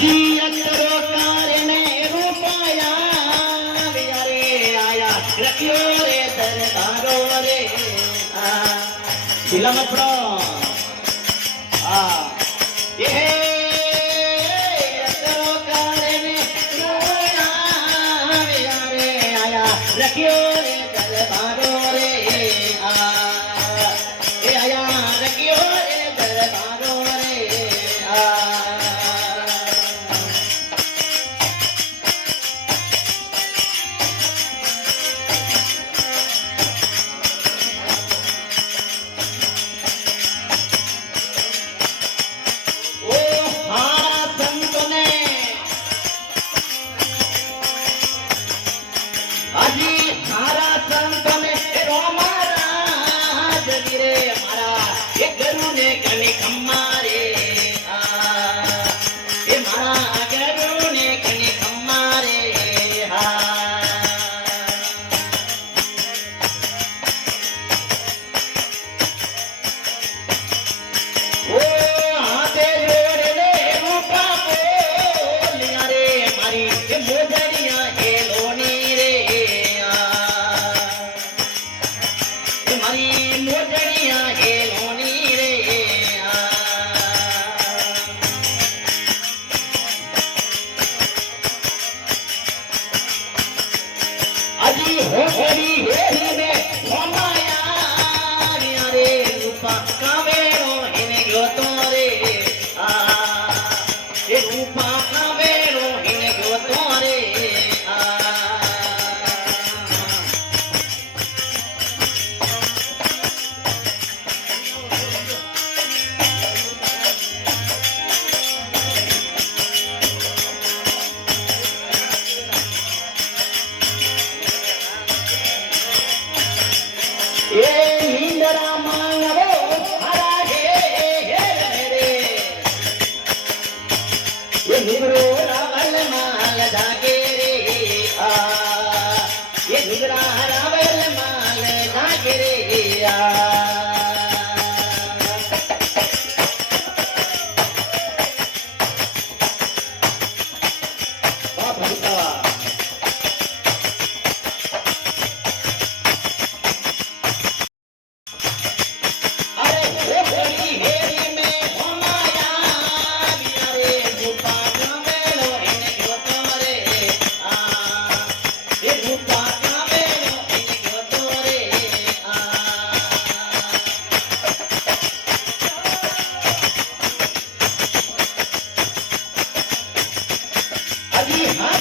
હજી અક્ષરો કારણે રૂપાયા રે આયા રખ્યો રે દરબારો રે ફિલ્મ પ્રો એ અક્ષરો કારણે રૂપાયા રે આયા રખ્યો રે દરબારો રે એ આયા રખ્યો રે દરબારો રે હજી મારા સંતને રોમારા જગીરે મારા એ ગરુને કને ખમ્મારે એ મારા ગરુને કને ખમ્મારે ઓ હાથે જોડે રે રૂપા બોલિયા રે મારી એ મોજરિયા એ લોની રે મારી મોજણિયા હે લોની રે હજી હોરી હેરી મે હોમાયા રે રૂપા કાવેરો એને ગયો તો રે એ રૂપા કાવેરો એને ગયો તો રે એ નિંદરા માંગવો હરા હે રે એ નિંદરો રાવલ માલ જાગે રે એ નિંદરા રાવલ માલ જાગે રે હજી